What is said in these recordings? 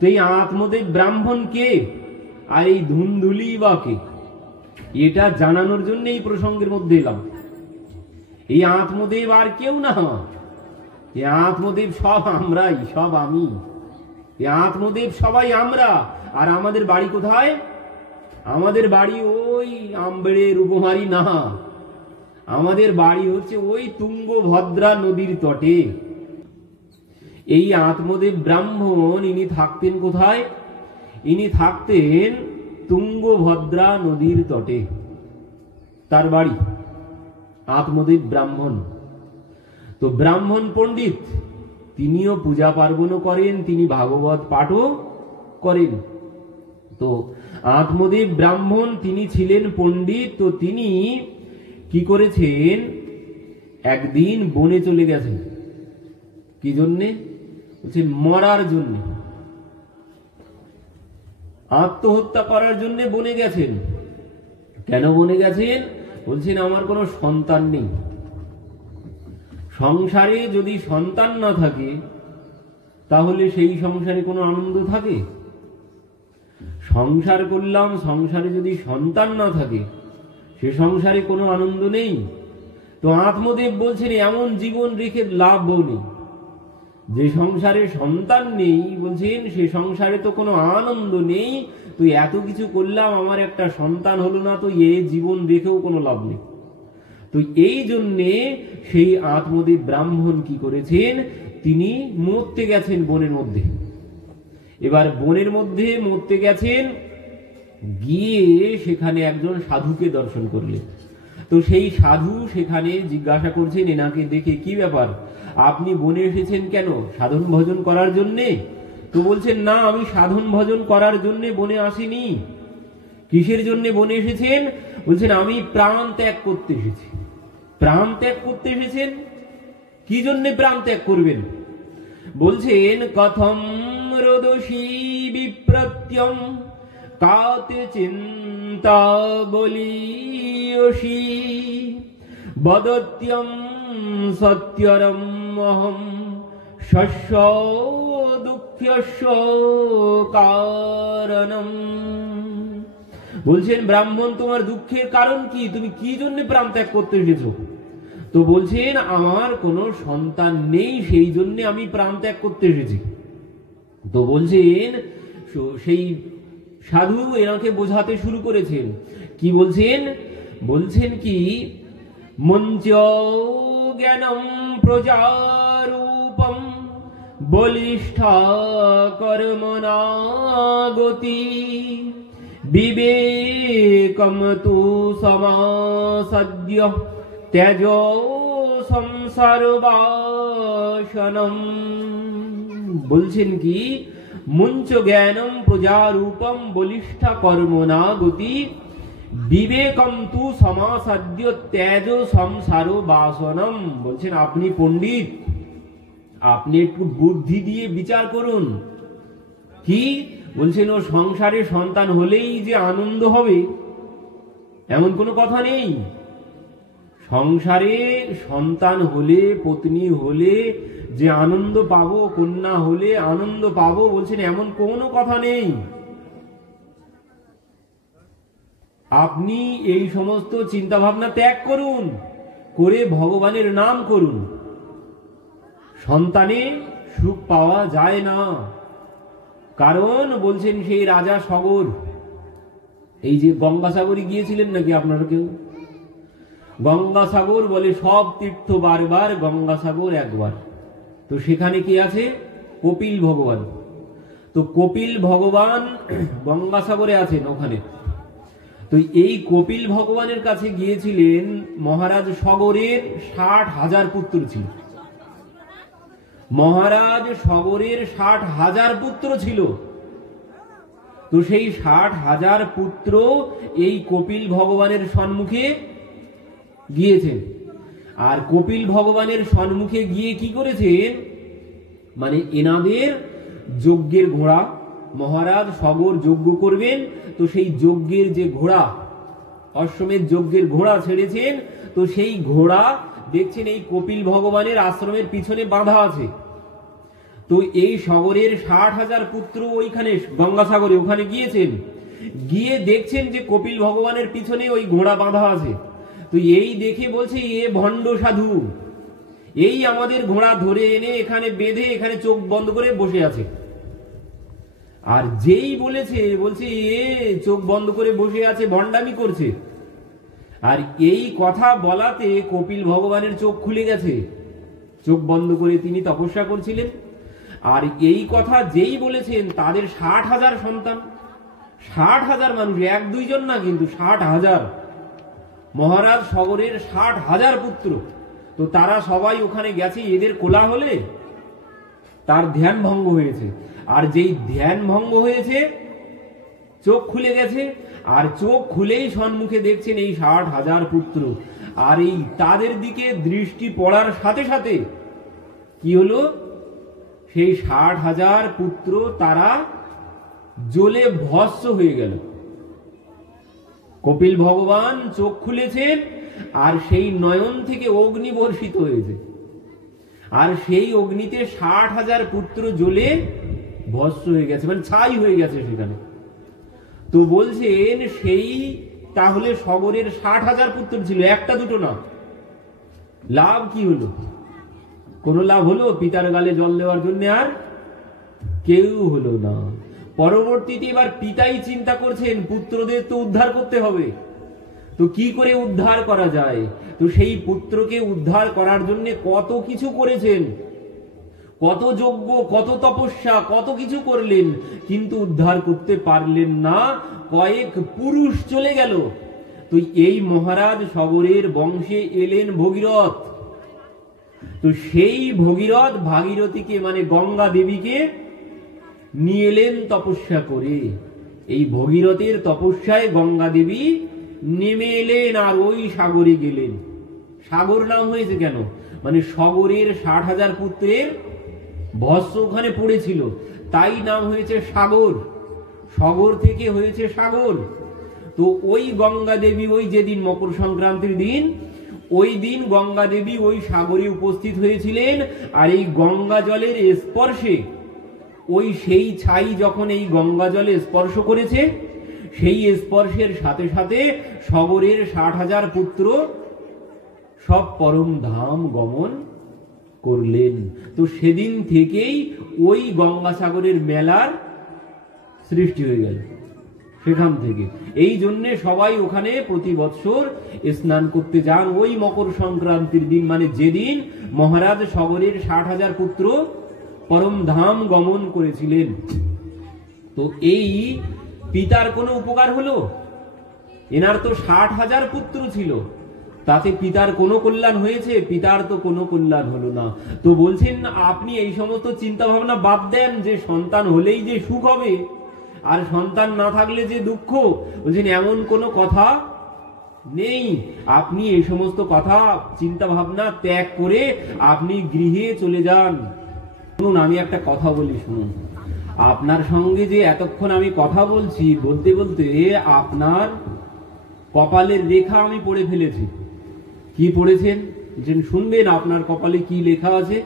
তো এই আত্মদেব ব্রাহ্মণ কে আর এই ধুন্ধুলি বা কে, এটা জানানোর জন্য এই প্রসঙ্গের মধ্যে এলাম। এই আত্মদেব আর কেউ না, এই আত্মদেব সব আমরাই, সব আমি। এই আত্মদেব সবাই আমরা। আর আমাদের বাড়ি কোথায়? আমাদের বাড়ি ওই আমবেড়ে রূপমারি না, আমাদের বাড়ি হচ্ছে ওই তুঙ্গভদ্রা নদীর তটে। এই আত্মদেব ব্রাহ্মণ ইনি থাকতেন কোথায়? ইনি থাকতেন তুঙ্গভদ্রা নদীর তটে, তার বাড়ি আত্মদেব ব্রাহ্মণ। তো ব্রাহ্মণ পণ্ডিত, তিনিও পূজা পার্বণও করেন, তিনি ভাগবত পাঠও করেন। তো আত্মদেব ব্রাহ্মণ তিনি ছিলেন পণ্ডিত। তো তিনি কি করেছেন, একদিন বনে চলে গেছেন। কি জন্যে? বলছে মরার জন্য, আত্মহত্যা করার জন্য বনে গেছেন। কেন বনে গেছেন? বলছেন আমার কোনো সন্তান নেই। সংসারে যদি সন্তান না থাকে তাহলে সেই সংসারে কোনো আনন্দ থাকে? সংসার করলাম, সংসারে যদি সন্তান না থাকে সে সংসারে কোনো আনন্দ নেই। তো আত্মদেব বলছেন এমন জীবন রেখে লাভ নেই। যে সংসারে সন্তান নেই, বলছেন সে সংসারে তো কোনো আনন্দ নেই। তো এত কিছু করলাম, আমার একটা সন্তান হলো না, তো এ জীবন রেখেও কোনো লাভ নেই। তো এই জন্যে সেই আত্মদেব ব্রাহ্মণ কি করেছেন, তিনি মরতে গেছেন বনের মধ্যে। এবার বনের মধ্যে মরতে গেছেন, গিয়ে সেখানে একজন সাধুকে দর্শন করলেন। তো সেই সাধু সেখানে জিজ্ঞাসা করছেন এনাকে দেখে, কি ব্যাপার, আপনি বনে এসেছেন কেন? সাধন ভজন করার জন্যে? তো বলছেন না, আমি সাধন ভজন করার জন্য বনে আসিনি। কিসের জন্য বনে এসেছেন? বলছেন আমি প্রাণ ত্যাগ করতে এসেছি। প্রাণ ত্যাগ করতে এসেছেন? কি জন্য প্রাণ ত্যাগ করবেন? বলছেন কথম রোদসী বিপ্রত্যম কাতে চিন্তা বলিয়সী বদত্যম সত্যরম অহম শস্য দুঃখস্য কারণম। বলছেন ব্রাহ্মণ তোমার দুঃখের কারণ কি? তুমি কি জন্য প্রাণ ত্যাগ করতে এসেছো? তো বলছেন আমার কোনো সন্তান নেই, সেই জন্য আমি প্রাণ ত্যাগ করতে এসেছি। তো বলছেন সেই সাধু এনাকে বোঝাতে শুরু করেছেন। কি বলছেন? বলছেন কি মঞ্চ জ্ঞানম প্রজারূপম বলিষ্ঠা কর্মণা গতি বিবেকম তু সমাসদ্য ত্যাজ সংসার বাসনম। বলছেন কি মুঞ্চ জ্ঞানম প্রজারূপম বলিষ্ঠা কর্মণা গতি বিবেকম তু সমাসাদ্য ত্যাজ সংসার বাসনম। বলছেন আপনি পণ্ডিত, আপনি একটু বুদ্ধি দিয়ে বিচার করুন। কি বলছেন? ও সংসারে সন্তান হলেই যে আনন্দ হবে এমন কোনো কথা নেই। সংসারে সন্তান হলে, পত্নী হলে যে আনন্দ পাবো, কন্যা হলে আনন্দ পাবো, বলছেন এমন কোনো কথা নেই। আপনি এই সমস্ত চিন্তা ভাবনা ত্যাগ করুন, করে ভগবানের নাম করুন। সন্তানে সুখ পাওয়া যায় না। কারণ বলছেন সেই রাজা সগর, এই যে গঙ্গাসাগরে গিয়েছিলেন নাকি আপনারা কেউ? গঙ্গাসাগর বলে সব তীর্থ বারবার, গঙ্গাসাগর একবার। তো সেখানে কি আছে? কপিল ভগবান। তো কপিল ভগবান গঙ্গাসাগরে আছেন ওখানে। তো এই কপিল ভগবানের কাছে গিয়েছিলেন মহারাজ সগরের 60,000 পুত্র ছিল। মহারাজ সগরের 60,000 পুত্র ছিল। তো সেই 60,000 পুত্র এই কপিল ভগবানের সম্মুখে গিয়েছেন। আর কপিল ভগবানের সম্মুখে গিয়ে কি করেছেন, মানে এনাদের যজ্ঞের ঘোড়া, মহারাজ সগর যজ্ঞ করবেন, তো সেই যজ্ঞের যে ঘোড়া, অশ্বমেধ যজ্ঞের ঘোড়া ছেড়েছেন। তো সেই ঘোড়া দেখছেন এই কপিল ভগবানের আশ্রমের পিছনে বাঁধা আছে। তো এই সগরের 60,000 পুত্র ওইখানে গঙ্গাসাগরে ওখানে গিয়েছেন, গিয়ে দেখছেন যে কপিল ভগবানের পিছনে ওই ঘোড়া বাঁধা আছে। তো এই দেখে বলছে এ ভণ্ড সাধু, এই আমাদের ঘোড়া ধরে এনে এখানে বেঁধে এখানে চোখ বন্ধ করে বসে আছে। আর যেই বলছে এ চোখ বন্ধ করে বসে আছে, ভণ্ডামি করছে। আর এই কথা বলাতে কপিল ভগবানের চোখ খুলে গেছে, চোখ বন্ধ করে তিনি তপস্যা করছিলেন। আর এই কথা যেই বলেছেন তাদের 60,000 সন্তান, 60,000 মানুষ, এক দুইজন না কিন্তু 60,000, মহারাজ সগরের 60,000 পুত্র। তো তারা সবাই ওখানে গেছে, এদের কোলাহলে তার ধ্যান ভঙ্গ হয়েছে। আর যেই ধ্যান ভঙ্গ হয়েছে চোখ খুলে গেছে, আর চোখ খুলেই সম্মুখে দেখছেন এই 60,000 পুত্র। আর এই তাদের দিকে দৃষ্টি পড়ার সাথে সাথে কি হলো, সেই 60,000 পুত্র তারা জ্বলে ভস্ম হয়ে গেল। কপিল ভগবান চোখ খুলেছেন আর সেই নয়ন থেকে অগ্নি বর্ষিত হয়েছে, আর সেই অগ্নিতে 60,000 পুত্র জ্বলে ভস্ম হয়ে গেছে, মানে ছাই হয়ে গেছে সেখানে। তো বলছেন সেই তাহলে সগরের 60,000 পুত্র ছিল, একটা দুটো না। লাভ কি হলো? কোনো লাভ হলো? পিতার গালে জল দেওয়ার জন্য আর কেউ হলো না। পরবর্তীতে এবার পিতাই চিন্তা করছেন পুত্রদের তো উদ্ধার করতে হবে, তো কি করে উদ্ধার করা যায়? তো সেই পুত্রকে উদ্ধার করার জন্য কত কিছু করেছেন, কত যজ্ঞ, কত তপস্যা, কত কিছু করলেন, কিন্তু উদ্ধার করতে পারলেন না। কয়েক পুরুষ চলে গেল। তো এই মহারাজ সগরের বংশে এলেন ভগীরথ। তো সেই ভগীরথ ভাগীরথীকে মানে গঙ্গা দেবীকে নিয়ে এলেন তপস্যা করে। এই ভগীরথের তপস্যায় গঙ্গা দেবী নেমে এলেন আর ওই সাগরে গেলেন। সাগর নাম হয়েছে কেন? মানে সগরের 60,000 পুত্রের ভস্ম ওখানে পড়েছিল, তাই নাম হয়েছে সাগর। সাগর থেকে হয়েছে সাগর। তো ওই গঙ্গা দেবী ওই যেদিন মকর সংক্রান্তির দিন, ওই দিন গঙ্গা দেবী ওই সাগরে উপস্থিত হয়েছিলেন। আর এই গঙ্গা জলের স্পর্শে ওই সেই ছাই যখন এই গঙ্গা জলে স্পর্শ করেছে, সেই স্পর্শের সাথে সাথে সগরের 60,000 পুত্র সব পরম ধাম গমন করলেন। তো সেদিন থেকেই ওই গঙ্গাসাগরের মেলার সৃষ্টি হয়ে গেল সেখান থেকে। এই জন্য সবাই ওখানে প্রতি বছর স্নান করতে যান ওই মকর সংক্রান্তির দিন, মানে যেদিন মহারাজ সগরের 60,000 পুত্র পরম ধাম গমন করেছিলেন। তো এই পিতার কোনো উপকার হলো? এনার তো 60,000 পুত্র ছিল, তাতে পিতার কোনো কল্যাণ হয়েছে? পিতার তো কোনো কল্যাণ হলো না। তো বলছেন আপনি এই সমস্ত চিন্তা ভাবনা বাদ দেন যে সন্তান হলেই যে সুখ হবে আর সন্তান না থাকলে যে দুঃখ। বলছেন এমন কোনো কথা নেই। আপনি এই সমস্ত কথা চিন্তা ভাবনা ত্যাগ করে আপনি গৃহে চলে যান। শুনুন, আমি একটা কথা বলি, শুনুন। আপনার সঙ্গে যে এতক্ষণ আমি কথা বলছি, বলতে বলতে আপনার কপালের রেখা আমি পড়ে ফেলেছি। কি পড়েছেন শুনবেন। আপনার কপালে কি লেখা আছে?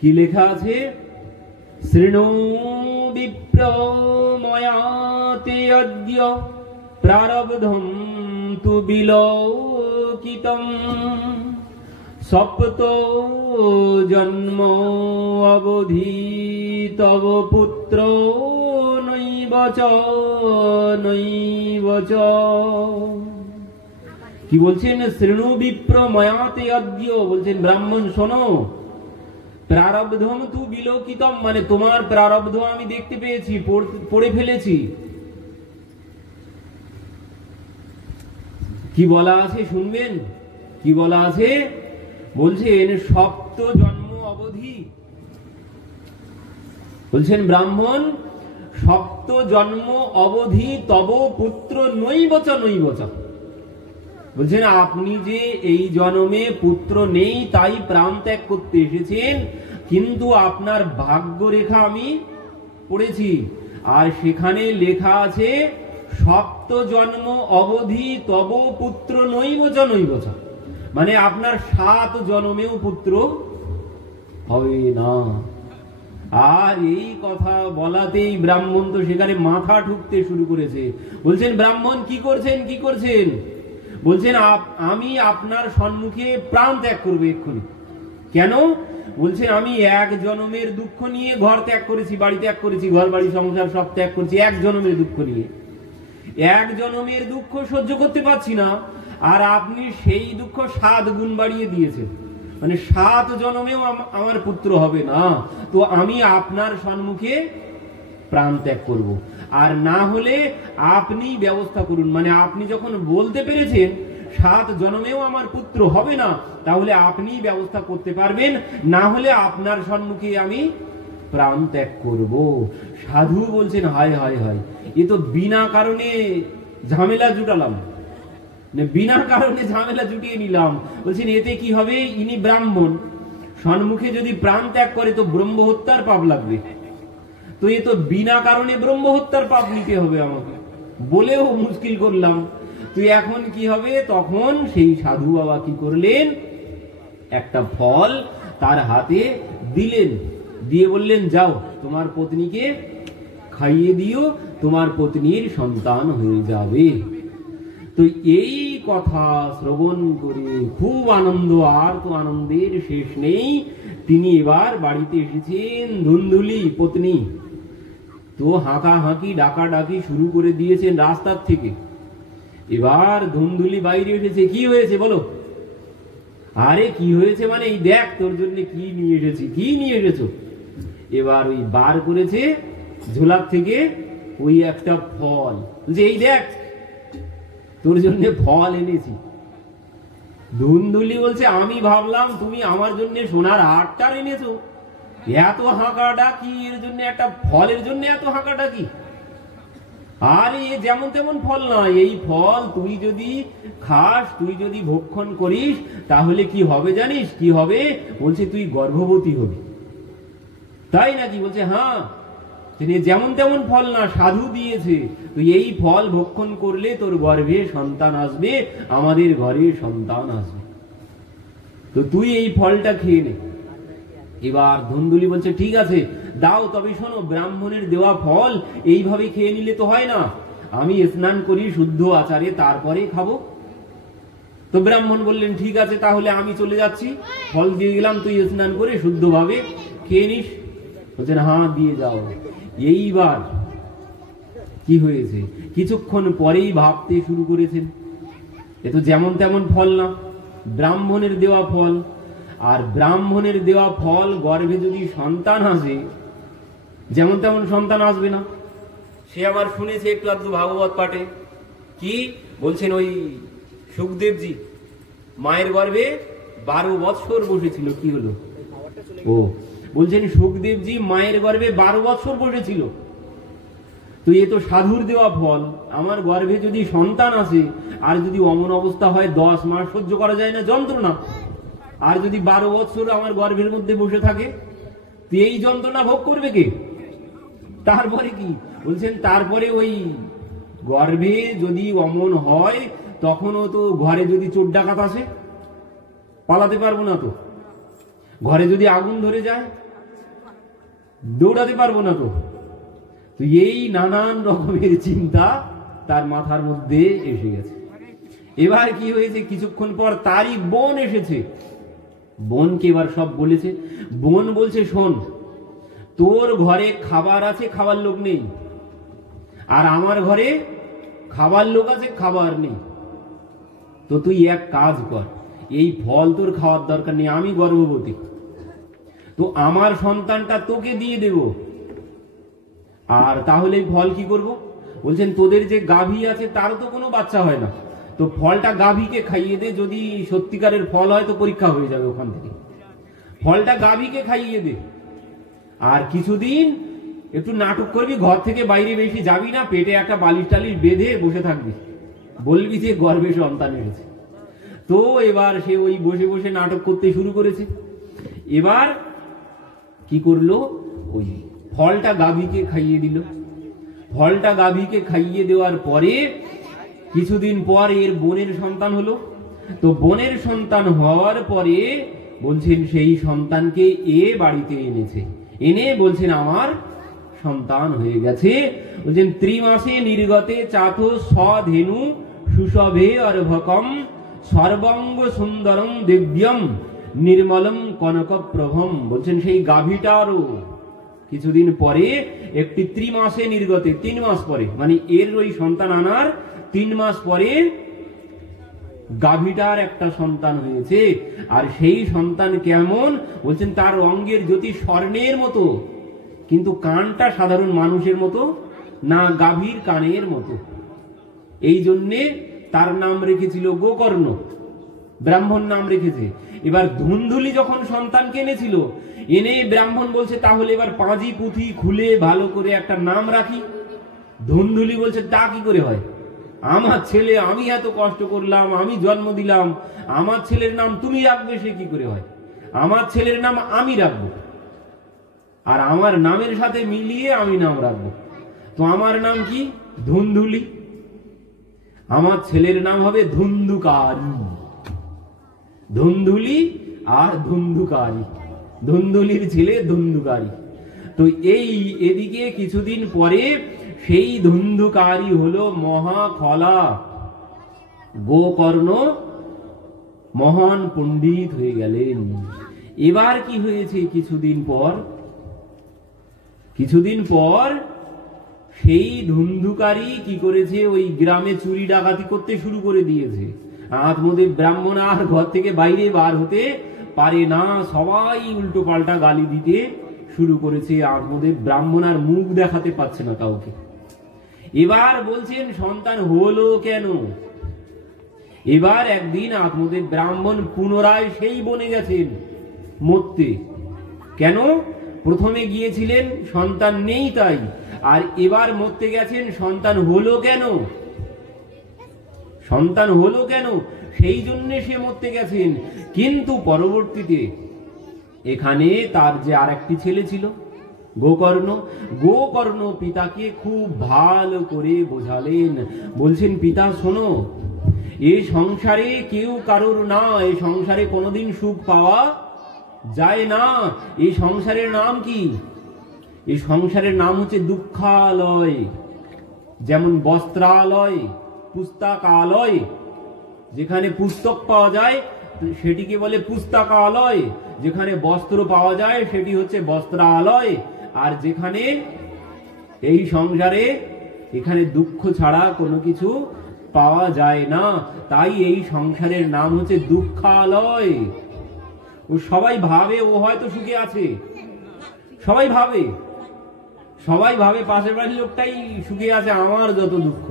কি লেখা আছে? শৃণু বিপ্র ময়া তে অদ্য প্রারব্ধম তু বিলোকিতম সপ্ত জন্ম অবধি তব পুত্র নৈব চ নৈব চ। কি বলছেন? শৃণু বিপ্র ময়াতে অদ্য, বলছেন ব্রাহ্মণ শোনো, প্রারব্ধম তু বিলোকিতম, মানে তোমার প্রারব্ধ আমি দেখতে পেয়েছি, পড়ে ফেলেছি। কি বলা আছে শুনবেন? কি বলা আছে? বলছেন সপ্ত জন্ম অবধি, বলছেন ব্রাহ্মণ সপ্ত জন্ম অবধি তব পুত্র নৈবচ নৈবচ। বলছেন আপনি যে এই জন্মে পুত্র নেই তাই প্রাণ ত্যাগ করতে এসেছেন, কিন্তু আপনার ভাগ্য রেখা আমি পড়েছি, আর সেখানে লেখা আছে সপ্ত জন্ম অবধি তব পুত্র নৈবচ নৈবচ, মানে আপনার 7 জন্মেও পুত্র হবে না। আর এই কথা বলাতেই ব্রাহ্মণ তো সেখানে মাথা ঠুকতে শুরু করেছে। বলছেন, ব্রাহ্মণ কি করছেন, কি করছেন? বলছেন, আমি আপনার সম্মুখে প্রাণ ত্যাগ করবো এক্ষুনি। কেন? বলছেন, আমি এক জনমের দুঃখ নিয়ে ঘর ত্যাগ করেছি, বাড়ি ত্যাগ করেছি, ঘর বাড়ি সংসার সব ত্যাগ করেছি এক জনমের দুঃখ নিয়ে। এক জনমের দুঃখ সহ্য করতে পারছি না, আর আপনি সেই দুঃখ 7 গুণ বাড়িয়ে দিয়েছেন, মানে 7 জনমেও আমার পুত্র হবে না। তো আমি আপনার সম্মুখে প্রাণ ত্যাগ করব, আর না হলে আপনি ব্যবস্থা করুন। মানে আপনি যখন বলতে পেরেছেন 7 জনমেও আমার পুত্র হবে না, তাহলে আপনি ব্যবস্থা করতে পারবেন, না হলে আপনার সম্মুখে আমি প্রাণ ত্যাগ করব। সাধু বলছেন, হায় হায় হায়, এ তো বিনা কারণে ঝামেলা জুটালাম, বিনা কারণে ঝামেলা জুটিয়ে নিলাম। বলছেন, এতে কি হবে? ইনি ব্রাহ্মণ, সম্মুখে যদি প্রাণ ত্যাগ করে তো ব্রহ্ম হত্যার পাপ লাগবে। তো এ তো বিনা কারণে ব্রহ্ম হত্যার পাপ নিতে হবে আমাকে, বলেও মুশকিল করলাম। তো এখন কি হবে? তখন সেই সাধু বাবা কি করলেন, একটা ফল তার হাতে দিলেন, দিয়ে বললেন, যাও তোমার পত্নীকে খাইয়ে দিও, তোমার পত্নীর সন্তান হয়ে যাবে। তো এই কথা শ্রবণ করে খুব আনন্দ, আর তো আনন্দের শেষ নেই। তিনি এবার বাড়িতে এসেছেন, ধুন্ধুলি পত্নী তো হাঁকা হাঁকি ডাকা ডাকি শুরু করে দিয়েছেন রাস্তার থেকে। এবার ধুন্ধুলি বাইরে এসেছে, কি হয়েছে বলো? আরে কি হয়েছে মানে, এই দেখ তোর জন্য কি নিয়ে এসেছি। কি নিয়ে এসেছো? এবার ওই বার করেছে ঝোলার থেকে ওই একটা ফল, যে এই দেখ তোর জন্য ফল এনেছি। ধুন্ধুলি বলছে, আমি ভাবলাম তুমি আমার জন্য সোনার হারটা এনেছো, এত হাঁকা ডাকি এর জন্য, একটা ফলের জন্য এত হাঁকা ডাকি? আর এ যেমন তেমন ফল নয়, এই ফল তুই যদি খাস, তুই যদি ভক্ষণ করিস, তাহলে কি হবে জানিস? কি হবে? বলছে, তুই গর্ভবতী হবি। তাই নাকি? বলছে, হ্যাঁ। যেমন তেমন ফল না, সাধু দিয়েছে, তুই এই ফল ভক্ষণ করলে তোর গর্ভে সন্তান আসবে, আমাদের ঘরে সন্তান আসবে, তো তুই এই ফলটা খেয়ে নে। এবার ধুন্ধুলি বলছে, ঠিক আছে দাও, তবে শোনো, ব্রাহ্মণের দেওয়া ফল এইভাবে খেয়ে নিলে তো হয় না, আমি স্নান করি শুদ্ধ আচারে, তারপরে খাবো। তো ব্রাহ্মণ বললেন, ঠিক আছে তাহলে আমি চলে যাচ্ছি, ফল দিয়ে গেলাম, তুই স্নান করে শুদ্ধভাবে খেয়ে নিস। বলছেন, হ্যাঁ দিয়ে যাও। এইবার কি হয়েছে? কিছুক্ষণ পরেই ভাবতে শুরু করেছেন, এ তো যেমন তেমন ফল না, ব্রাহ্মণের দেওয়া ফল। আর ব্রাহ্মণের দেওয়া ফল গর্ভে যদি সন্তান আসে, যেমন তেমন সন্তান আসবে না। সে আবার শুনেছে একটু আধটু ভাগবত পাঠে, কি বলছেন, ওই সুখদেবজি মায়ের গর্ভে 12 বৎসর বসেছিল। কি হলো? ও বলছেন, সুখদেবজি মায়ের গর্ভে 12 বৎসর বসেছিল। তো এ তো সাধুর দেওয়া ফল, আমার গর্ভে যদি সন্তান আসে, আর যদি অমন অবস্থা হয় 10 মাস সহ্য করা যায় না যন্ত্রণা, আর যদি 12 বৎসর আমার গর্ভের মধ্যে বসে থাকে, তো এই যন্ত্রণা ভোগ করবে কে? তারপরে কি বলছেন, তারপরে ওই গর্ভে যদি অমন হয়, তখনও তো ঘরে যদি চোর ডাকাত আসে, পালাতে পারবো না তো। ঘরে যদি আগুন ধরে যায়, দৌড়াতে পারবো না তো। তো এই নানান রকমের চিন্তা তার মাথার মধ্যে এসে গেছে। এবার কি হয়েছে, কিছুক্ষণ পর তারই বোন এসেছে। বোনকে এবার সব বলেছে। বোন বলছে, শোন, তোর ঘরে খাবার আছে, খাবার লোক নেই, আর আমার ঘরে খাবার লোক আছে, খাবার নেই। তো তুই এক কাজ কর, এই ফল তোর খাওয়ার দরকার নেই, আমি গর্ভবতী, তো আমার সন্তানটা তোকে দিয়ে দেব। আর তাহলে এই ফল কি করব? বলছেন, তোদের যে গাভী আছে তারও তো কোনো বাচ্চা হয় না, তো ফলটা গাভীকে খাইয়ে দে, যদি সত্যিকারের ফল হয় তো পরীক্ষা হয়ে যাবে ওখান থেকে। ফলটা গাভীকে খাইয়ে দে, আর কিছুদিন একটু নাটক করবি, ঘর থেকে বাইরে বেশি যাবি না, পেটে একটা বালিশ টালিশ বেঁধে বসে থাকবি, বলবি যে গর্ভে সন্তান এসেছে। তো এবার সে ওই বসে বসে নাটক করতে শুরু করেছে। এবার কি করলো, ওই ফলটা গাভীকে খাইয়ে দিল। ফলটা গাভীকে খাইয়ে দেওয়ার পরে কিছুদিন পর এর বোনের সন্তান হলো। তো বোনের সন্তান হওয়ার পরে বলছেন, সেই সন্তানকে এ বাড়িতে এনেছে, এনে বলছেন আমার সন্তান হয়ে গেছে। বলছেন ত্রিমাসে নির্গতে চাথ সধেনু সুশভে অর্ভকম সর্বঙ্গ সুন্দরম দিব্যম নির্মলম কনক প্রভম। বলছেন সেই গাভীটারও কিছুদিন পরে একটি ত্রিমাসে নির্গতে, 3 মাস পরে, মানে এর ওই সন্তান আনার 3 মাস পরে গাভীটার একটা সন্তান হয়েছে। আর সেই সন্তান কেমন? বলছেন তার অঙ্গের জ্যোতি স্বর্ণের মতো, কিন্তু কানটা সাধারণ মানুষের মতো না, গাভীর কানের মতো। এই জন্যে তার নাম রেখেছিল গোকর্ণ, ব্রাহ্মণ নাম রেখেছে। এবার ধুন্ধুলি যখন সন্তানকে এনেছিল, এনে ব্রাহ্মণ বলছে তাহলে এবার পাঁজি পুঁথি খুলে ভালো করে একটা নাম রাখি। ধুন্ধুলি বলছে তা কি করে হয়? আমার ছেলে, আমি এত কষ্ট করলাম, আমি জন্ম দিলাম, আমার ছেলের নাম তুমি রাখবে, সে কি করে হয়? আমার ছেলের নাম আমি রাখবো, আর আমার নামের সাথে মিলিয়ে আমি নাম রাখবো। তো আমার নাম কি? ধুন্ধুলি। আমার ছেলের নাম হবে ধুন্ধুকারী। ধুন্ধুলি আর ধুন্ধুকারী, ধুন্ধুলির ছেলে ধুন্ধুকারী। তো এই এদিকে কিছুদিন পরে সেই ধুন্ধুকারী হলো মহাখলা। গোকর্ণ মহান পণ্ডিত হয়ে গেলেন। এবার কি হয়েছে? কিছুদিন পর সেই ধুন্ধুকারী কি করেছে? ওই গ্রামে চুরি ডাকাতি করতে শুরু করে দিয়েছে। আত্মদেব ব্রাহ্মণ আর ঘর থেকে বাইরে বার হতে পারে না, সবাই উল্টো পাল্টা গালি দিতে শুরু করেছে। আত্মদেব ব্রাহ্মণ আর মুখ দেখাতে পারছে না কাউকে। এবার বলছেন সন্তান হলো কেন? এবার একদিন আত্মদেব ব্রাহ্মণ পুনরায় সেই বনে গেছেন মরতে। কেন? প্রথমে গিয়েছিলেন সন্তান নেই তাই, আর এবার মরতে গেছেন সন্তান হলো কেন? সন্তান হলো কেন? সেই জন্য সে মরতে গেছেন। কিন্তু পরবর্তীতে এখানে তার যে আরেকটি ছেলে ছিল গোকর্ণ, গোকর্ণ পিতাকে খুব ভালো করে বোঝালেন। বলছেন পিতা শোনো, এই সংসারে কেউ কারোর না, এই সংসারে কোনোদিন সুখ পাওয়া যায় না। এই সংসারের নাম কি? এই সংসারের নাম হচ্ছে দুঃখালয়। যেমন বস্ত্রালয়, পুস্তকালয়, যেখানে পুস্তক পাওয়া যায় সেটিকে বলে পুস্তকালয়, যেখানে বস্ত্র পাওয়া যায় সেটি হচ্ছে বস্ত্রালয়। আর যেখানে এই সংসারে এখানে দুঃখ ছাড়া কোনো কিছু পাওয়া যায় না, তাই এই সংসারের নাম হচ্ছে দুঃখালয়। ও সবাই ভাবে ও হয়তো সুখে আছে, সবাই ভাবে পাশের বাড়ির লোকটাই সুখে আছে, আমার যত দুঃখ।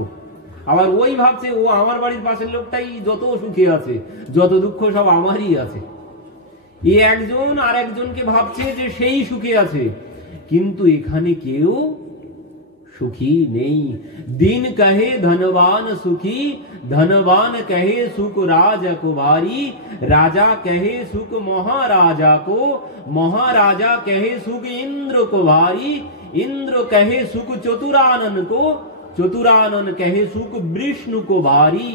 আবার ওই ভাবছে ও আমার বাড়ির পাশের লোকটাই যত সুখে আছে, যত দুঃখ সব আমারই আছে। এই একজন আর একজনকে ভাবছে যে সেই সুখে আছে, কিন্তু এখানে কেউ সুখী নেই। দিন কহে ধনবান সুখী, ধনবান कहे सुख राजा को भारी, राजा कहे सुख महाराजा को, महाराजा कहे सुख इंद्र को भारी, इंद्र कहे सुख चतुरानन को, चतुरानन कहे सुख विष्णु को भारी।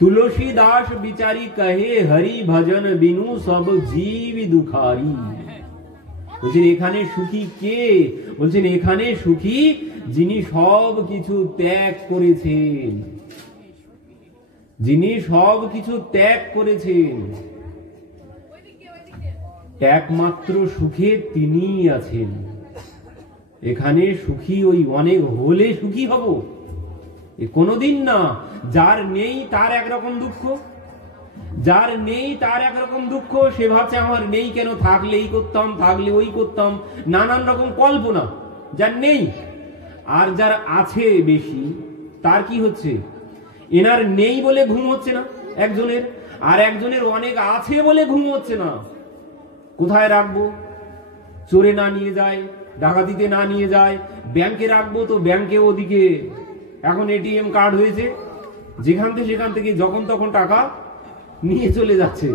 तुलसीदास बिचारी कहे हरि भजन बिनु सब जीव दुखारी। বলছেন এখানে সুখী কে? বলছেন এখানে সুখী যিনি সব কিছু ত্যাগ করেছেন, যিনি সব কিছু ত্যাগ করেছেন, একমাত্র সুখে তিনিই আছেন। এখানে সুখী ওই অনেক হলে সুখী হব এ কোনোদিন না। যার নেই তার একরকম দুঃখ, যার নেই তার একরকম দুঃখ, সে ভাবছে আমার নেই কেন, থাকলে এই করতাম, থাকলে ওই করতাম, নানান রকম কল্পনা যার নেই। আর যার আছে বেশি তার কি হচ্ছে? এনার নেই বলে ঘুম হচ্ছে না একজনের, আর একজনের অনেক আছে বলে ঘুম হচ্ছে না। কোথায় রাখবো? চোরে না নিয়ে যায়, ডাকাতিতে না নিয়ে যায়, ব্যাংকে রাখবো তো ব্যাংকে ওদিকে এখন এটিএম কার্ড হয়েছে, যেখান থেকে সেখান থেকে যখন তখন টাকা নিয়ে চলে যাচ্ছে।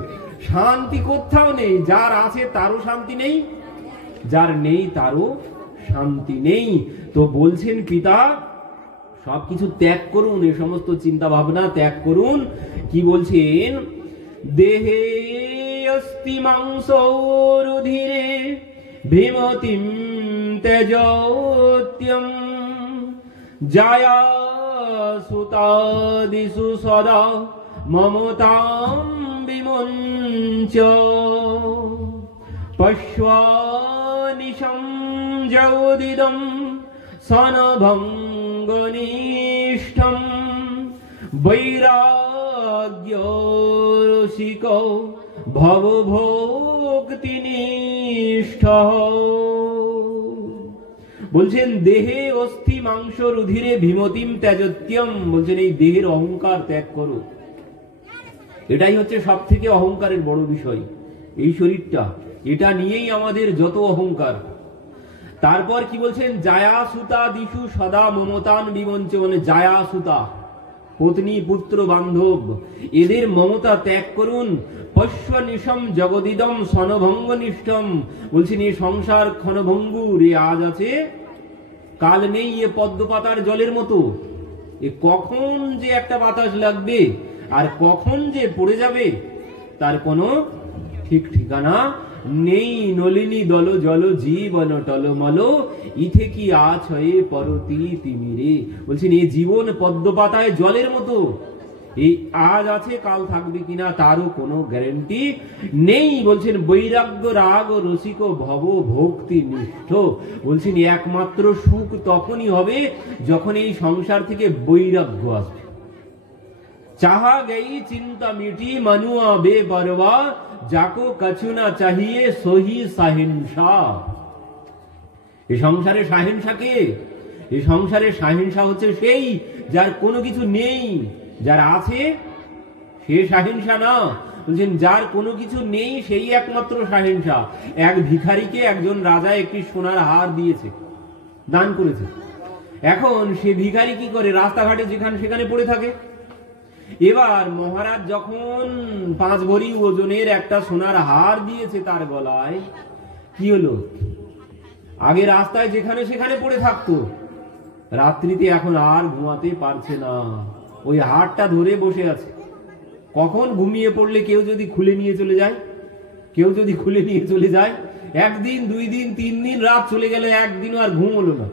শান্তি কোথাও নেই। যার আছে তারও শান্তি নেই, যার নেই তারও শান্তি নেই। তো বলছেন পিতা সবকিছু ত্যাগ করুন, এই সমস্ত চিন্তা ভাবনা ত্যাগ করুন। কি বলছেন? দেহে অস্তি মাংস রুধিরে ভীমতিম তেজত্যম জায়া সুতাদিষু সদা মমতাম বিমঞ্চ পশ্বানিশম যৌদিদম সনভঙ্গনিষ্ঠম বৈরাগ্যরসিক ভবভোক্তিনিষ্ঠ। বলছেন দেহে অস্থি মাংস রুধিরে ভীমতিম ত্যাজত্যম, বলছেন এই দেহের অহংকার ত্যাগ করো। এটাই হচ্ছে সব থেকে অহংকারের বড় বিষয়, এই শরীরটা, এটা নিয়েই আমাদের যত অহংকার। তারপর কি বলছেন, জায়া সুতা দিশু সদা মমতান বিমঞ্চ, মানে জায়া সুতা পত্নী পুত্র বান্ধব এদের মমতা ত্যাগ করুন। পশ্বানিশম জগদিদম সনভঙ্গনিষ্ঠম, বলছেন এই সংসার ক্ষণভঙ্গুর, এ আজ আছে কাল নেই, এ পদ্ম পাতার জলের মতো, এ কখন যে একটা বাতাস লাগবে আর কখন যে পড়ে যাবে তার কোনো ঠিক ঠিকানা নেই। নলিনী দল জল জীবন টলমল, ইথে কি আছ হয়ে পরতি তিমিরে, বলছেন এই জীবন পদ্ম পাতায় জলের মতো, এই আজ আছে কাল থাকবে কিনা তারও কোনো গ্যারান্টি নেই। বলছেন বৈরাগ্য রাগ ও রসিক ভব ভক্তি নিষ্ঠ, বলছেন একমাত্র সুখ তখনই হবে যখন এই সংসার থেকে বৈরাগ্য আসবে। চাহা গেই চিন্তা মিটি মনুয়া বে বরবা, যাকো কছু না চাহিয়ে সহি সাহিংসা। এই সংসারে সাহিংসা কে? এই সংসারে সাহিংসা হচ্ছে সেই যার কোনো কিছু নেই, যার আছে সে সাহিংসা না। বলছেন যার কোনো কিছু নেই সেই একমাত্র সাহিংসা। এক ভিখারিকে একজন রাজা একটি সোনার হার দিয়েছে, দান করেছে। এখন সে ভিখারি কি করে, রাস্তাঘাটে যেখানে সেখানে পড়ে থাকে। এবার মহারাজ যখন 5 ভরি ওজনের একটা সোনার হার দিয়েছে তার গলায়, কি হলো, আগে রাস্তায় যেখানে সেখানে পড়ে থাকতো, রাত্রিতে এখন আর ঘুমাতে পারছে না, ওই হারটা ধরে বসে আছে। কখন ঘুমিয়ে পড়লে কেউ যদি খুলে নিয়ে চলে যায়, কেউ যদি খুলে নিয়ে চলে যায়, 1 দিন 2 দিন 3 দিন রাত চলে গেলে একদিনও আর ঘুম হলো না।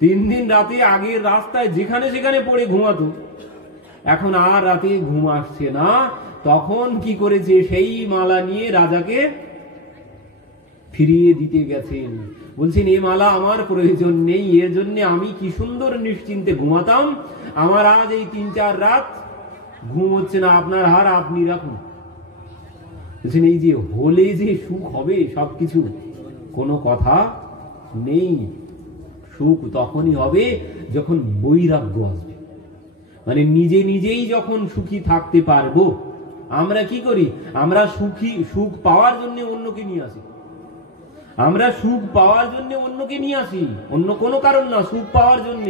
3 দিন রাতে আগে রাস্তায় যেখানে সেখানে পড়ে ঘুমাতো, এখন আর রাতে ঘুম আসছে না। তখন কি করেছে, সেই মালা নিয়ে রাজাকে ফিরিয়ে দিতে গেছেন। বলছেন এই মালা আমার প্রয়োজন নেই, এর জন্য আমি কি সুন্দর নিশ্চিন্তে ঘুমাতাম, আমার আজ এই 3-4 রাত ঘুম হচ্ছে না, আপনার হার আপনি রাখুন। বলছেন এই যে হলে যে সুখ হবে সবকিছু, কোনো কথা নেই। সুখ তখনই হবে যখন বৈরাগ্য আসবে, মানে নিজে নিজেই যখন সুখী থাকতে পারবো। আমরা কি করি, আমরা সুখ পাওয়ার জন্য অন্যকে নিয়ে আসি, আমরা সুখ পাওয়ার জন্য অন্যকে নিয়ে আসি, অন্য কোনো কারণ না, সুখ পাওয়ার জন্য।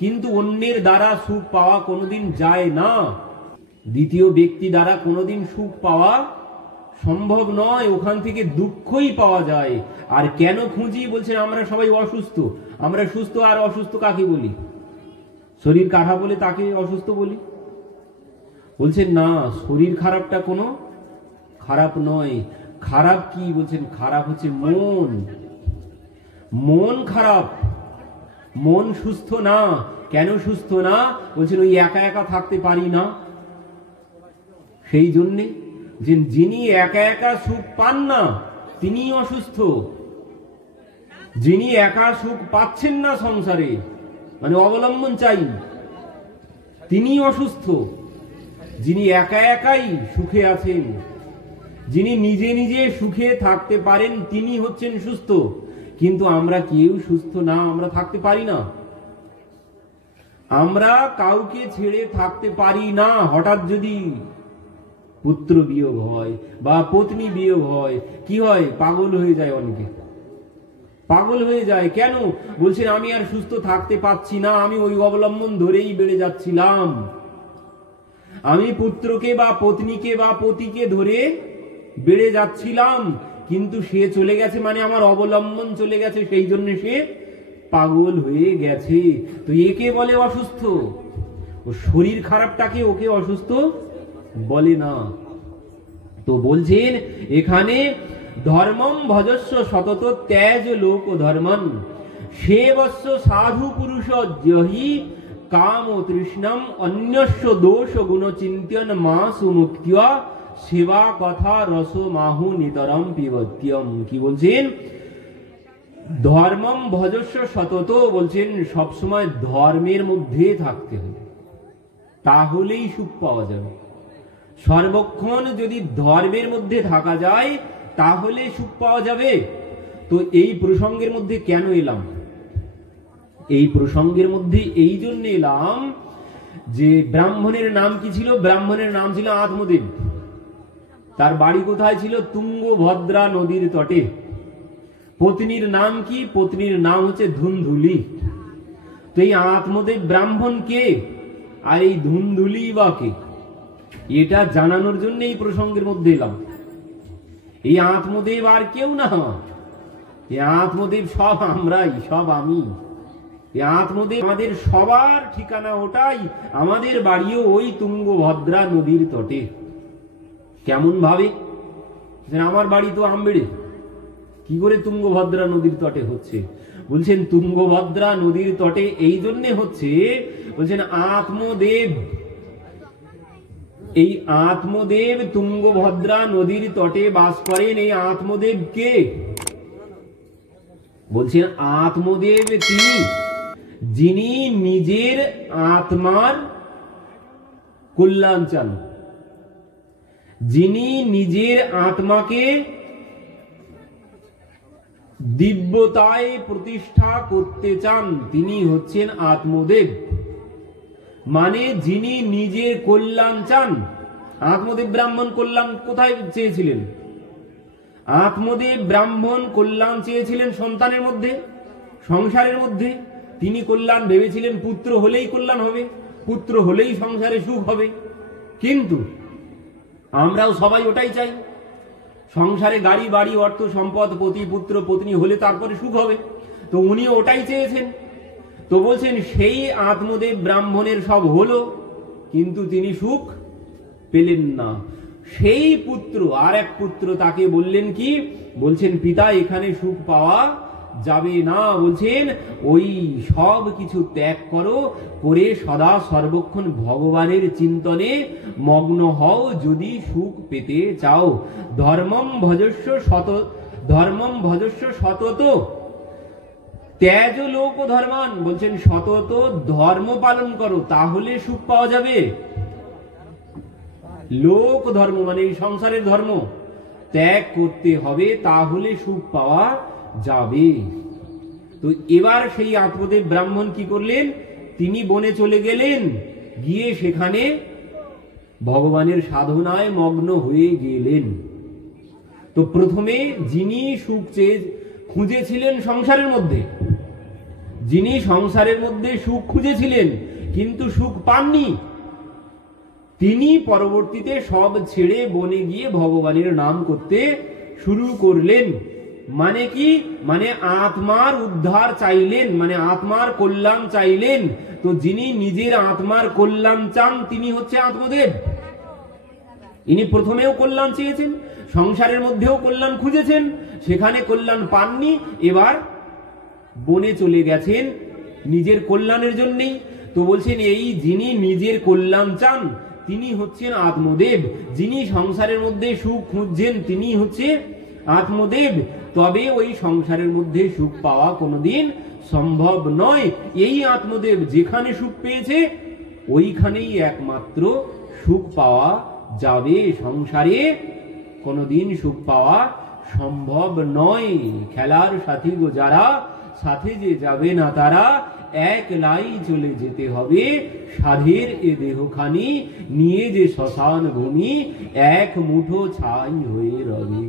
কিন্তু অন্যের দ্বারা সুখ পাওয়া কোনোদিন যায় না, দ্বিতীয় ব্যক্তি দ্বারা কোনোদিন সুখ পাওয়া সম্ভব নয়, ওখান থেকে দুঃখই পাওয়া যায়। আর কেন খুঁজি, বলছেন আমরা সবাই অসুস্থ, আমরা সুস্থ, আর অসুস্থ কাকে বলি, শরীর খারাপ বলে তাকে অসুস্থ বলি। বলছেন না, শরীর খারাপটা কোনো খারাপ নয়, খারাপ কি, বলছেন খারাপ হচ্ছে মন, মন খারাপ, মন সুস্থ না। কেন সুস্থ না, বলছেন ওই একা একা থাকতে পারি না, সেই জন্যে। যে যিনি একা একা সুখ পান না তিনি অসুস্থ, যিনি একা সুখ পাচ্ছেন না সংসারে, মানে অবলম্বন চাই, তিনি অসুস্থ। যিনি একা একাই সুখে আছেন, যিনি নিজে নিজে সুখে থাকতে পারেন, তিনি হচ্ছেন সুস্থ। কিন্তু আমরা কেউ সুস্থ না, আমরা থাকতে পারি না, আমরা কাউকে ছেড়ে থাকতে পারি না। হঠাৎ যদি পুত্র বিয়োগ হয় বা পত্নী বিয়োগ হয়, কি হয়, পাগল হয়ে যায়, অনেকে পাগল হয়ে যায়। কেন, বলছেন আমি আর সুস্থ থাকতে পাচ্ছি না, আমি ওই অবলম্বন ধরেই বেড়ে যাচ্ছিলাম, আমি পুত্রকে বা পত্নীকে বা পতিকে ধরে বেড়ে যাচ্ছিলাম, কিন্তু সে চলে গেছে, মানে আমার অবলম্বন চলে গেছে, সেই জন্য সে পাগল হয়ে গেছে। তো একে বলে অসুস্থ, ও শরীর খারাপটাকে ওকে অসুস্থ বলে না। তো বলছেন এখানে ধর্মম ভজস্ব সতত ত্যাজ লোক ধর্মন সেবস্য সাধু পুরুষ জহি কাম তৃষ্ণম অন্যস্য দোষ গুণ চিন্তন মা সুমুক্তিয়া সেবা কথা রস মাহু নিতরম পিবত্যম। কি বলছেন? ধর্মম ভজস্ব সতত, বলছেন সবসময় ধর্মের মধ্যে থাকতে হবে, তাহলেই সুখ পাওয়া যাবে। সর্বক্ষণ যদি ধর্মের মধ্যে থাকা যায় তাহলে সুখ পাওয়া যাবে। তো এই প্রসঙ্গের মধ্যে কেন এলাম? এই প্রসঙ্গের মধ্যে এই জন্য এলাম যে ব্রাহ্মণের নাম কি ছিল? ব্রাহ্মণের নাম ছিল আত্মদেব। তার বাড়ি কোথায় ছিল? তুঙ্গভদ্রা নদীর তটে। পত্নীর নাম কি? পত্নীর নাম হচ্ছে ধুন্ধুলি। তো এই আত্মদেব ব্রাহ্মণ কে, আর এই ধুন্ধুলি বা কে, এটা জানানোর জন্য এই প্রসঙ্গের মধ্যে এলাম। এই আত্মদেব আর কেউ না, এই আত্মদেব সব আমরাই, সব আমি। এই আত্মদেব আমাদের সবার ঠিকানা ওটাই, আমাদের বাড়িও ওই তুঙ্গভদ্রা নদীর তটে। কেমন ভাবে? আমার বাড়ি তো আমবেড়ে, কি করে তুঙ্গভদ্রা নদীর তটে হচ্ছে? বলছেন তুঙ্গভদ্রা নদীর তটে এই জন্য হচ্ছে, বলছেন আত্মদেব, এই আত্মদেব তুঙ্গভদ্রা নদীর তটে বাস করেন। এই আত্মদেব কে? বলছেন আত্মদেব তিনি যিনি নিজের আত্মার কল্যাণ চান, যিনি নিজের আত্মাকে দিব্যতায় প্রতিষ্ঠা করতে চান, তিনি হচ্ছেন আত্মদেব। মানে যিনি নিজের কল্যাণ চান। আত্মদেব ব্রাহ্মণ কল্যাণ কোথায় চেয়েছিলেন? আত্মদেব ব্রাহ্মণ কল্যাণ চেয়েছিলেন সন্তানের মধ্যে, সংসারের মধ্যে। তিনি কল্যাণ ভেবেছিলেন পুত্র হলেই কল্যাণ হবে, পুত্র হলেই সংসারে সুখ হবে। কিন্তু আমরাও সবাই ওটাই চাই, সংসারে গাড়ি বাড়ি অর্থ সম্পদ পতি পুত্র পত্নী হলে তারপরে সুখ হবে। তো উনি ওটাই চেয়েছেন। তো বলছেন সেই আত্মদেব ব্রাহ্মণের সব হলো, কিন্তু তিনি সুখ পেলেন না। সেই পুত্র, আর এক পুত্র তাকে বললেন কি? বলছেন পিতা এখানে সুখ পাওয়া যাবে না। বলছেন ওই সব কিছু ত্যাগ করো, করে সদা সর্বক্ষণ ভগবানের চিন্তনে মগ্ন হও যদি সুখ পেতে চাও। ধর্মম ভজস্ব সতত ত্যাজ লোক ধর্মান। বলছেন সতত ধর্ম পালন করো, তাহলে সুখ পাওয়া যাবে। লোক ধর্ম মানে এই সংসারের ধর্ম ত্যাগ করতে হবে, তাহলে সুখ পাওয়া যাবে। তো এবার সেই আত্মদেব ব্রাহ্মণ কি করলেন? তিনি বনে চলে গেলেন, গিয়ে সেখানে ভগবানের সাধনায় মগ্ন হয়ে গেলেন। তো প্রথমে যিনি সুখ খুঁজেছিলেন সংসারের মধ্যে, যিনি সংসারের মধ্যে সুখ খুঁজেছিলেন কিন্তু সুখ পাননি, তিনি পরবর্তীতে সব ছেড়ে বনে গিয়ে ভগবানের নাম করতে শুরু করলেন। মানে কি? মানে আত্মার উদ্ধার চাইলেন, মানে আত্মার কল্যাণ চাইলেন। তো যিনি নিজের আত্মার কল্যাণ চান তিনি হচ্ছে আত্মদেব। ইনি প্রথমেও কল্যাণ চেয়েছেন, সংসারের মধ্যেও কল্যাণ খুঁজেছেন, সেখানে কল্যাণ পাননি, এবার বনে চলে গেছেন নিজের কল্যাণের জন্যই। তো বলছেন এই যিনি নিজের কল্যাণ চান তিনি হচ্ছেন আত্মদেব, যিনি সংসারের মধ্যে সুখ খুঁজছেন তিনি হচ্ছে আত্মদেব। তবে ওই সংসারের মধ্যে সুখ পাওয়া কোনোদিন সম্ভব নয়। এই আত্মদেব যেখানে সুখ পেয়েছে ওইখানেই একমাত্র সুখ পাওয়া যাবে, সংসারে কোনোদিন সুখ পাওয়া সম্ভব নয়। খেলার সাথী গো যারা, সাথে যে যাবে না তারা, একলাই চলে যেতে হবে সাধের এ দেহখানি, নিয়ে যে শ্মশান ভূমি এক মুঠো ছাই হয়ে রবে।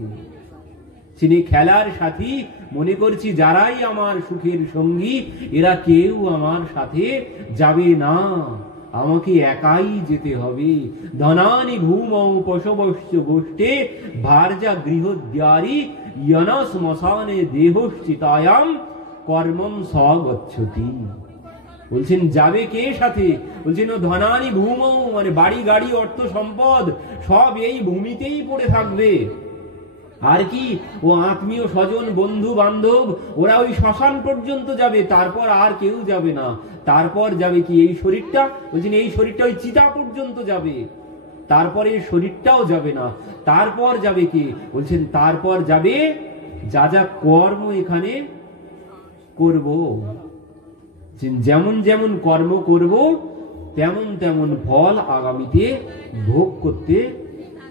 তিনি খেলার সাথী মনে করছি যারাই আমার সুখের সঙ্গী, এরা কেউ আমার সাথে যাবে না, আমাকে একাই যেতে হবে। ধনানি ভূমৌ পশবশ্চ গোষ্ঠে ভার্যা গৃহদ্বারি ইয়না শ্মশানে দেহশ্চিতায়াম কর্মম সগচ্ছতি। বলছেন যাবে কে সাথে? বলছেন ও ধনানি ভূমৌ মানে বাড়ি গাড়ি অর্থ সম্পদ সব এই ভূমিতেই পড়ে থাকবে। আর কি ও আত্মীয় স্বজন বন্ধু বান্ধব ওরা ওই শ্মশান পর্যন্ত যাবে, তারপর আর কেউ যাবে না। তারপর যাবে কি এই শরীরটা, বলছেন এই শরীরটা ওই চিতা পর্যন্ত যাবে, তারপরে এই শরীরটাও যাবে না। তারপর যাবে কি, বলছেন তারপর যাবে যা যা কর্ম এখানে করব, যেমন যেমন কর্ম করব তেমন তেমন ফল আগামীতে ভোগ করতে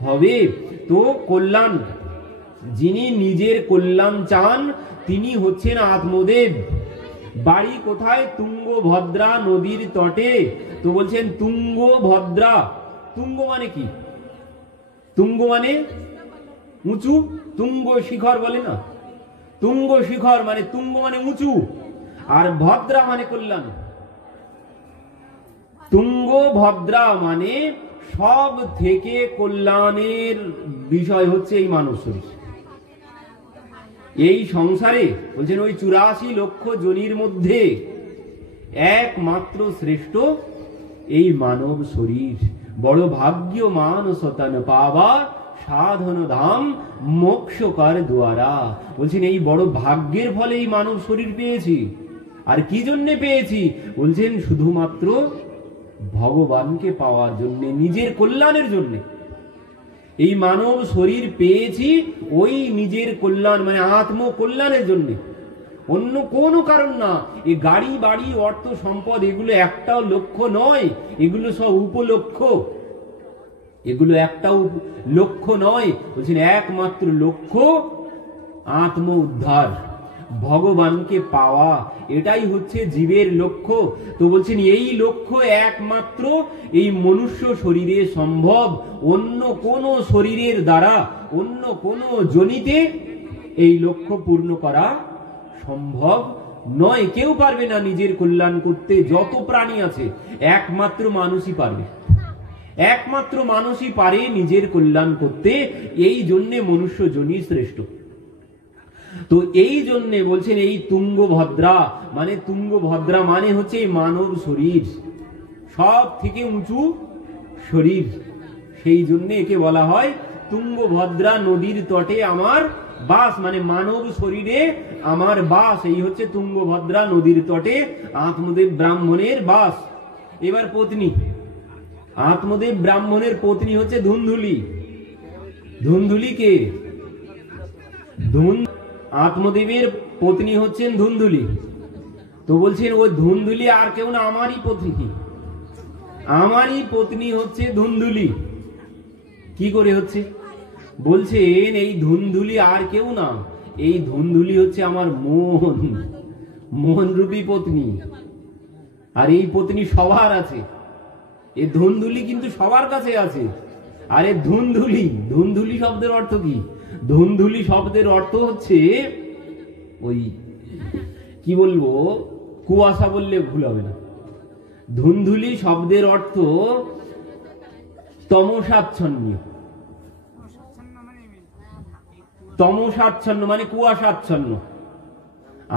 হবে। তো কল্যাণ, যিনি নিজের কল্যাণ চান তিনি হচ্ছেন আত্মদেব। বাড়ি কোথায়? তুঙ্গভদ্রা নদীর তটে। তো বলছেন তুঙ্গভদ্রা, তুঙ্গ মানে কি? তুঙ্গ মানে উঁচু, তুঙ্গ শিখর বলে না, তুঙ্গ শিখর মানে তুঙ্গ মানে উঁচু, আর ভদ্রা মানে কল্যাণ। তুঙ্গভদ্রা মানে সব থেকে কল্যাণের বিষয় হচ্ছে এই মানব শরীর। এই সংসারে বলছেন ওই 84 লক্ষ জনির মধ্যে একমাত্র শ্রেষ্ঠ এই মানব শরীর। বড় ভাগ্য মানসতন পাবা সাধন ধাম মোক্ষকর দ্বারা। বলছেন এই বড় ভাগ্যের ফলে এই মানব শরীর পেয়েছি। আর কি জন্যে পেয়েছি? বলছেন শুধুমাত্র ভগবানকে পাওয়ার জন্য, নিজের কল্যাণের জন্য এই মানব শরীর পেয়েছি। ওই নিজের কল্যাণ মানে আত্ম কল্যাণের জন্য, অন্য কোনো কারণ না। এই গাড়ি বাড়ি অর্থ সম্পদ এগুলো একটাও লক্ষ্য নয়, এগুলো সব উপলক্ষ্য, এগুলো একটাও লক্ষ্য নয়। বলছেন একমাত্র লক্ষ্য আত্ম উদ্ধার, ভগবানকে পাওয়া, এটাই হচ্ছে জীবের লক্ষ্য। তো বলছেন এই লক্ষ্য একমাত্র এই মনুষ্য শরীরে সম্ভব, অন্য কোন শরীরের দ্বারা অন্য কোন জনিতে এই লক্ষ্য পূর্ণ করা সম্ভব নয়। কেউ পারবে না নিজের কল্যাণ করতে, যত প্রাণী আছে একমাত্র মানুষই পারবে, একমাত্র মানুষই পারে নিজের কল্যাণ করতে। এই জন্যে মনুষ্য জনি শ্রেষ্ঠ। তো এই জন্যে বলছেন এই তুঙ্গভদ্রা মানে, তুঙ্গভদ্রা মানে হচ্ছে এই মানব শরীর, সব থেকে উঁচু শরীর। সেই জন্য একে বলা হয় তুঙ্গভদ্রা নদীর তটে আমার বাস, মানে মানব শরীরে আমার বাস। এই হচ্ছে তুঙ্গভদ্রা নদীর তটে আত্মদেব ব্রাহ্মণের বাস। এবার পত্নী, আত্মদেব ব্রাহ্মণের পত্নী হচ্ছে ধুন্ধুলি। ধুন্ধুলি কে? আত্মদেবের পত্নী হচ্ছেন ধুন্ধুলি। তো বলছেন ওই ধুন্ধুলি আর কেউ না, আমারই পত্নী, আমারই পত্নী হচ্ছে ধুন্ধুলি। কি করে হচ্ছে? বলছেন এই ধুন্ধুলি আর কেউ না, এই ধুন্ধুলি হচ্ছে আমার মন, মন রূপী পত্নী। আর এই পত্নী সবার আছে, এই ধুন্ধুলি কিন্তু সবার কাছে আছে। আরে ধুন্ধুলি, ধুন্ধুলি শব্দের অর্থ কি? ধুন্ধুলি শব্দের অর্থ হচ্ছে ওই কি বলবো, কুয়াশা বললে ভুল হবে না। ধুন্ধুলি শব্দের অর্থ তমসাচ্ছন্ন, তমসাচ্ছন্ন মানে কুয়াশাচ্ছন্ন।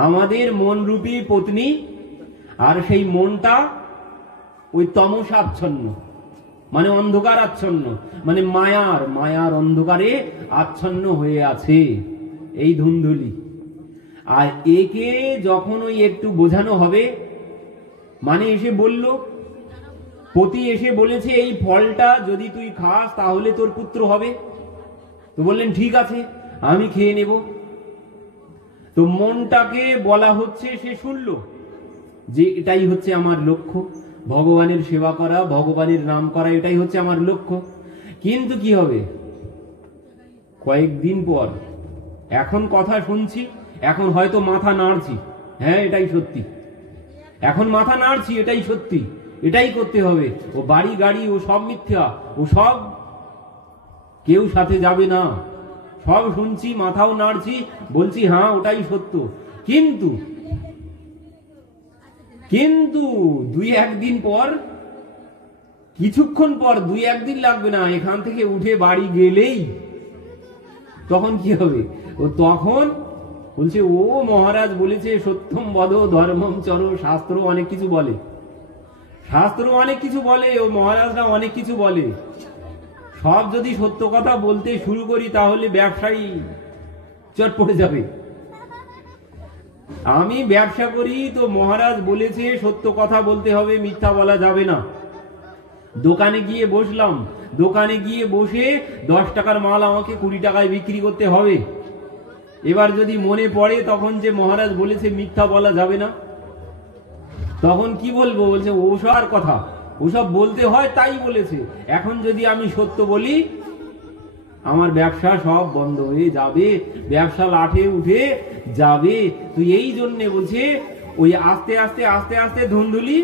আমাদের মন রূপী পত্নী, আর সেই মনটা ওই তমসাচ্ছন্ন মানে অন্ধকার আচ্ছন্ন, মানে মায়ার মায়ার অন্ধকারে আচ্ছন্ন হয়ে আছে এই ধুন্ধুলি। আর একে যখন ওই একটু বোঝানো হবে, মানে এসে বলল, পতি এসে বলেছে এই ফলটা যদি তুই খাস তাহলে তোর পুত্র হবে। তো বললেন ঠিক আছে আমি খেয়ে নেব। তো মনটাকে বলা হচ্ছে, সে শুনল যে এটাই হচ্ছে আমার লক্ষ্য, ভগবানের সেবা করা, ভগবানের নাম করা, এটাই হচ্ছে আমার লক্ষ্য। কিন্তু কি হবে? কয়েকদিন পর, এখন কথা শুনছি, এখন হয়তো মাথা নাড়ছি, হ্যাঁ এটাই সত্যি, এখন মাথা নাড়ছি এটাই সত্যি, এটাই করতে হবে। ও বাড়ি গাড়ি ও সব মিথ্যা, ও সব কেউ সাথে যাবে না, সব শুনছি মাথাও নাড়ছি, বলছি হ্যাঁ ওটাই সত্য। কিন্তু কিন্তু দুই একদিন পর, কিছুক্ষণ পর, দুই একদিন লাগবে না, এখান থেকে উঠে বাড়ি গেলেই তখন কি হবে? ও তখন বলছে ও মহারাজ বলেছে সত্যম বদ ধর্মম চর, শাস্ত্র অনেক কিছু বলে, শাস্ত্র অনেক কিছু বলে, ও মহারাজরা অনেক কিছু বলে। সব যদি সত্য কথা বলতে শুরু করি তাহলে ব্যবসায়ী চট পড়ে যাবে। আমি ব্যবসা করি তো মহারাজ বলেছে সত্য কথা বলতে হবে, মিথ্যা বলা যাবে না। দোকানে গিয়ে বসলাম, দোকানে গিয়ে বসে 10 টাকার মাল আমাকে 20 টাকায় বিক্রি করতে হবে। এবার যদি মনে পড়ে তখন যে মহারাজ বলেছে মিথ্যা বলা যাবে না, তখন কি বলবো? বলছে ওসব কথা, ওসব বলতে হয় তাই বলেছে। এখন যদি আমি সত্য বলি আমার ব্যবসা সব বন্ধ হয়ে যাবে, ব্যবসা লাঠে উঠে যাবে। তো এই জন্যে বলছে ওই আস্তে আস্তে আস্তে আস্তে ধুন্দুলি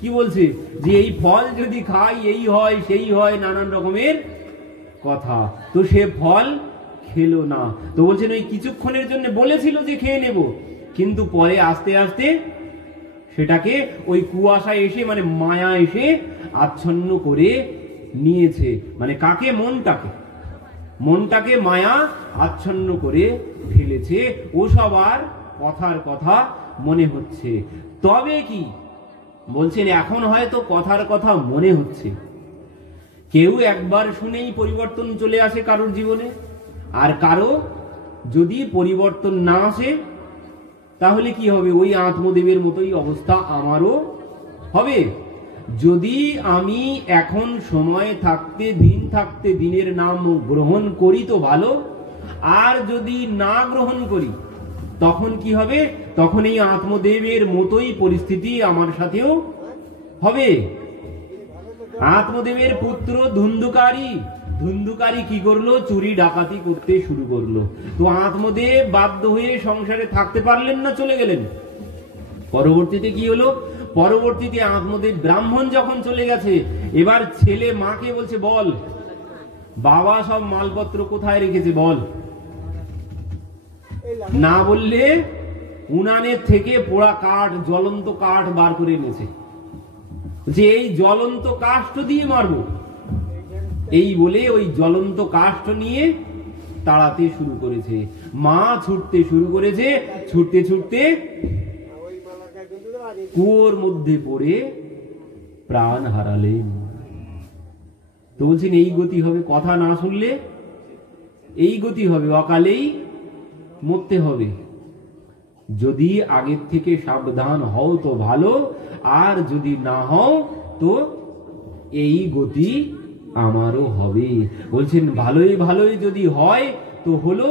কি বলছে যে এই ফল যদি খাই এই হয় সেই হয়, নানান রকমের কথা। তো সে ফল খেলো না। তো বলছেন ওই কিছুক্ষণের জন্য বলেছিল যে খেয়ে নেব, কিন্তু পরে আস্তে আস্তে সেটাকে ওই কুয়াশা এসে মানে মায়া এসে আচ্ছন্ন করে নিয়েছে। মানে কাকে? মনটাকে। মনটাকে মায়া আচ্ছন্ন করে ফেলেছে। ও সবার কথার কথা মনে হচ্ছে। তবে কি বলছেন এখন হয়তো কথার কথা মনে হচ্ছে, কেউ একবার শুনেই পরিবর্তন চলে আসে কারোর জীবনে, আর কারো যদি পরিবর্তন না আসে তাহলে কি হবে? ওই আত্মদেবের মতোই অবস্থা আমারও হবে। যদি আমি এখন সময় থাকতে, দিন থাকতে দিনের নাম গ্রহণ করি তো ভালো, আর যদি না গ্রহণ করি তখন কি হবে? তখন এই আত্মদেবের মতোই পরিস্থিতি আমার সাথেও হবে। আত্মদেবের পুত্র ধুন্ধুকারী, ধুন্ধুকারী কি করলো? চুরি ডাকাতি করতে শুরু করলো। তো আত্মদেব বাধ্য হয়ে সংসারে থাকতে পারলেন না, চলে গেলেন। পরবর্তীতে কি হলো? পরবর্তীতে আত্মদেব ব্রাহ্মণ যখন চলে গেছে, এবার ছেলে মাকে বলছে বল বাবা সব মালপত্র কোথায় রেখেছে বল। না বললে উনানের থেকে পোড়া কাঠ, জ্বলন্ত কাঠ বার করে এনেছে, যে এই জ্বলন্ত কাষ্ঠ দিয়ে মারবো। এই বলে ওই জ্বলন্ত কাষ্ঠ নিয়ে তাড়াতে শুরু করেছে। মা ছুটতে শুরু করেছে, ছুটতে ছুটতে কুয়োর মধ্যে পড়ে প্রাণ হারালেন। তো বলছেন এই গতি হবে, কথা না শুনলে এই গতি হবে, অকালেই মরতে হবে। যদি আগের থেকে সাবধান হও তো ভালো, আর যদি না হও তো এই গতি আমারও হবে। বলছেন ভালোই ভালোই যদি হয় তো হলো,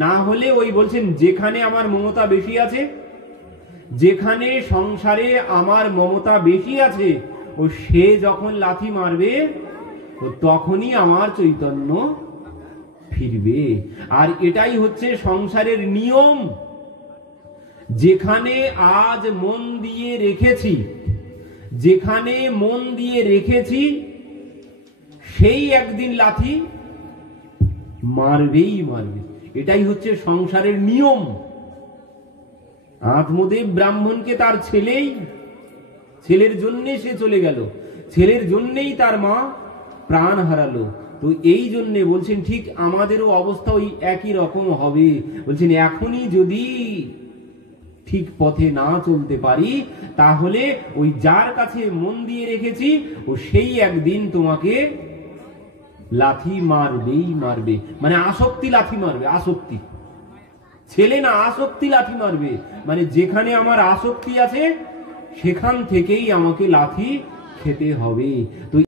না হলে ওই বলছেন যেখানে আমার মমতা বেশি আছে, যেখানে সংসারে আমার মমতা বেশি আছে, ও সে যখন লাথি মারবে তখনই আমার চৈতন্য ফিরবে। আর এটাই হচ্ছে সংসারের নিয়ম। যেখানে আজ মন দিয়ে রেখেছি, যেখানে মন দিয়ে রেখেছি সেই একদিন লাথি মারবেই মারবে। এটাই হচ্ছে সংসারের নিয়ম। আত্মদেব ব্রাহ্মণকে তার ছেলের জন্যে সে চলে গেল, ছেলের জন্যেই তার মা প্রাণ হারালো। তো এই জন্যে বলছেন ঠিক আমাদেরও অবস্থা ওই একই রকম হবে। বলছেন এখনই যদি ঠিক পথে না চলতে পারি তাহলে ওই যার কাছে মন দিয়ে রেখেছি ও সেই একদিন তোমাকে লাথি মারবেই মারবে। মানে আসক্তি লাথি মারবে, আসক্তি। ছেলে না, আসক্তি লাথি মারবে। মানে যেখানে আমার আসক্তি আছে সেখান থেকেই আমাকে লাথি খেতে হবে। তো